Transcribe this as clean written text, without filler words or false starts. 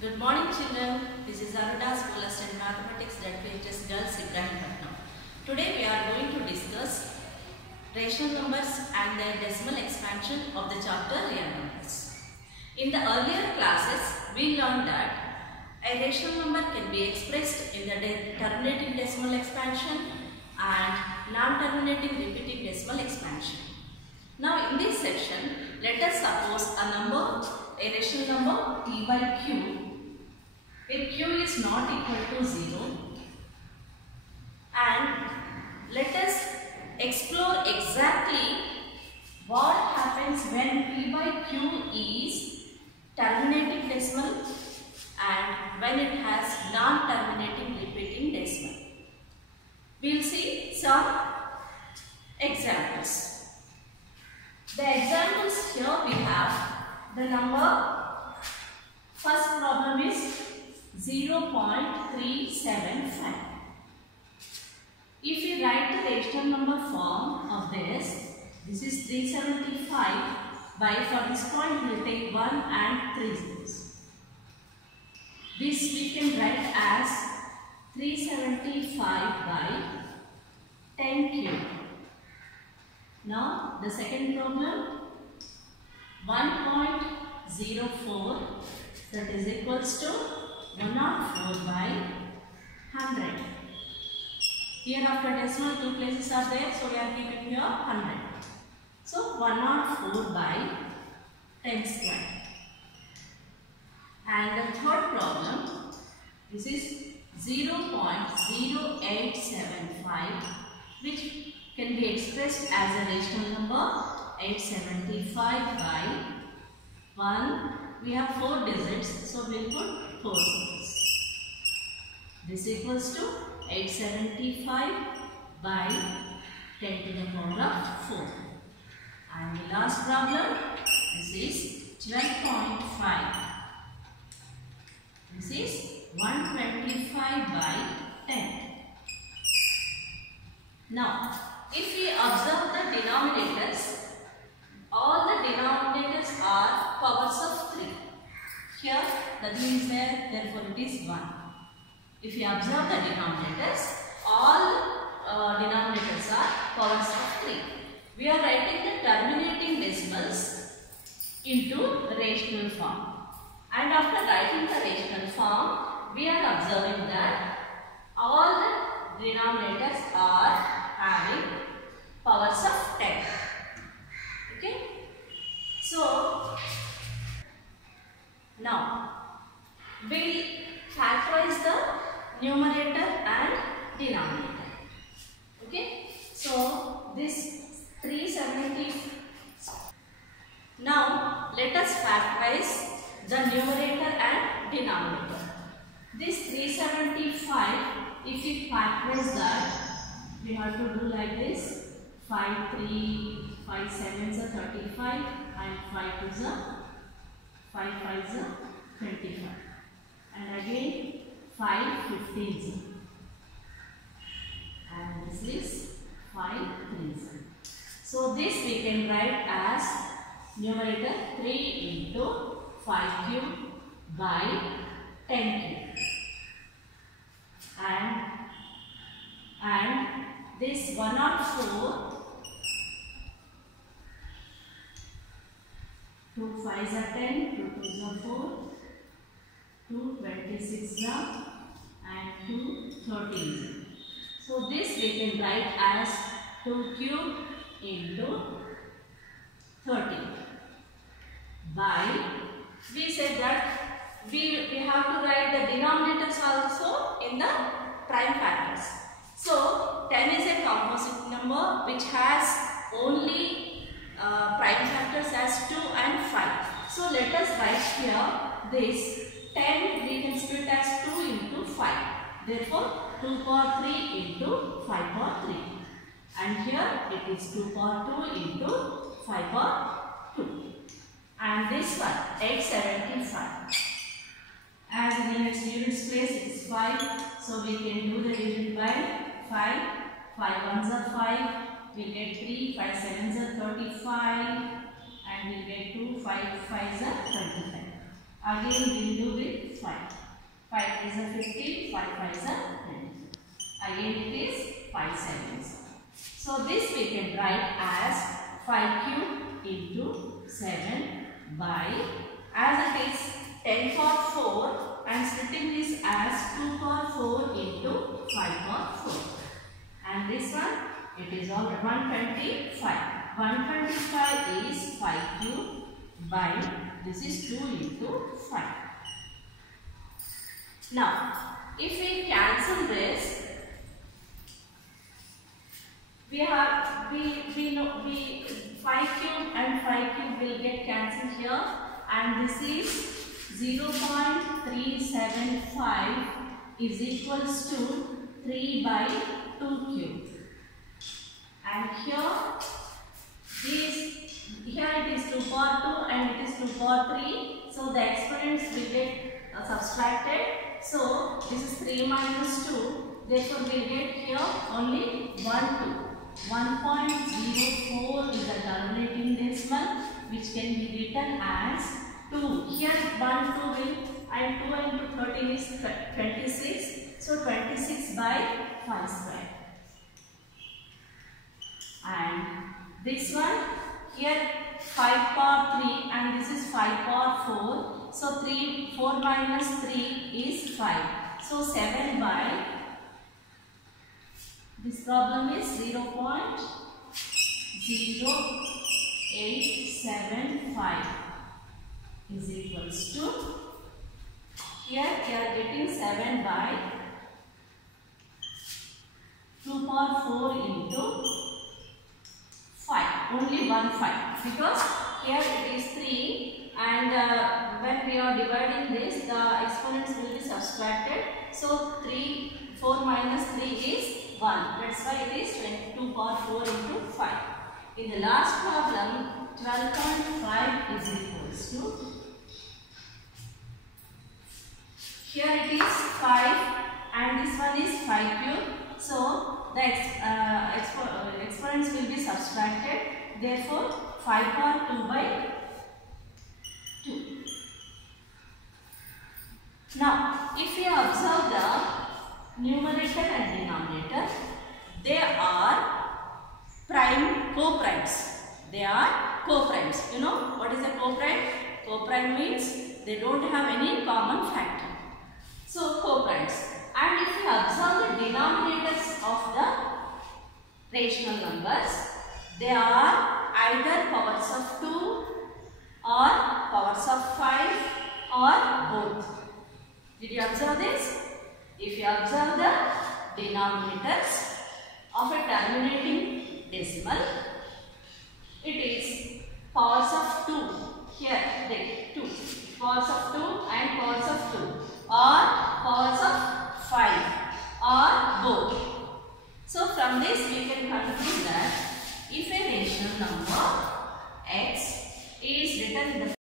Good morning children, this is Aruda School Assistant Mathematics ZPHS Girls Ibrahimpatnam. Today we are going to discuss rational numbers and their decimal expansion of the chapter real numbers. In the earlier classes we learned that a rational number can be expressed in the terminating decimal expansion and non-terminating repeating decimal expansion. Now in this section, let us suppose a rational number t by q, where q is not equal to 0, and let us explore exactly what happens when p by q is terminating decimal and when it has non-terminating repeating decimal. We will see some examples. The examples here we have the number. First problem is 0.375. If we write the rational number form of this is 375 by, for this point we will take 1 and 3 zeros. This we can write as 375 by 10 cube. Now the second problem, 1.04, that is equals to 104 by 100. Here after decimal 2 places are there, so we are keeping here 100. So 104 by 10 square. And the third problem, this is 0.0875, which can be expressed as a rational number 875 by 1. We have 4 digits, so we will put 4 zeros. This equals to 875 by 10 to the power of 4. And the last problem, this is 12.5. This is 125 by 10. Now, if we observe the denominators, all the denominators are powers of 3. Here, the 3 is there, therefore it is 1. If we observe the denominators, all denominators are powers of 3. We are writing the terminating decimals into rational form. And after writing the rational form, we are observing that all the denominators are having powers of 10. Okay? So, now we will factorize the numerator and denominator. Okay? So, this 370. Now, let us factorize the numerator and denominator. This 375, if we factorize that, we have to do like this. 5 7s are 35 and 5 2s are 5 5s are 25, and again 5 15s, and this is 5 3s. So this we can write as numerator 3 into 5 cube by 10 cube, and this 104, 2 5s are 10, 2 2s are 4, 2 26s are, and 2 13s. So this we can write as 2 cube into 30 by, we said that we have to write the denominators also in the prime factors. So 10 is a composite number which has only prime factors as 2 and 5. So let us write here this 10 we can split as 2 into 5. Therefore 2 power 3 into 5 power 3. And here it is 2 power 2 into 5 power 2. And this one 875. As in the next unit's place it is 5. So we can do the division by 5. 5 1s are 5. We will get 3, 5 7s are 35, and we will get 2, 5 5s are 25. Again we will do with 5. 5 is a 15, 5 5 is a 10. Again it is 5 sevens. So this we can write as 5 cube into 7 by, as it is 10 power 4, I am splitting this as 2 power 4 into 5 power 4. And this one, it is all 125. 125 is 5 cube by, this is 2 into 5. Now, if we cancel this, we know 5 cube and 5 cube will get cancelled here, and this is 0.375 is equals to 3 by 2 cube. And here it is 2 power 2 and it is 2 power 3. So the exponents will get subtracted. So this is 3 minus 2. Therefore we will get here only 1 2. 1.04 is the terminating decimal, which can be written as 2. Here 1 2 will, and 2 into 13 is 26. So 26 by 5 square. And this one, here 5 power 3 and this is 5 power 4. So 4 minus 3 is 5. So 7 by, this problem is 0.0875 is equals to, here we are getting 7 by 2 power 4 into 5, only 1 5, because here it is 3 and when we are dividing this, the exponents will be subtracted. So 4 minus 3 is 1, that's why it is 2 power 4 into 5. In the last problem, 12.5 is equals to, here it is 5 and this one is 5 cube. So the exponents will be subtracted. Therefore 5 power 2 by 2. Now if we observe the numerator and denominator, they are co-primes. They are co-primes. You know what is a co-prime? Co-prime means they don't have any common factor. So co-primes. And if we observe the denominators of the rational numbers, they are either powers of 2 or powers of 5 or both. Did you observe this? If you observe the denominators of a terminating decimal, it is powers of 2. Here, take 2. Powers of 2 and powers of 2, or powers of 5 or both. So from this we can conclude that if a rational number x is written in the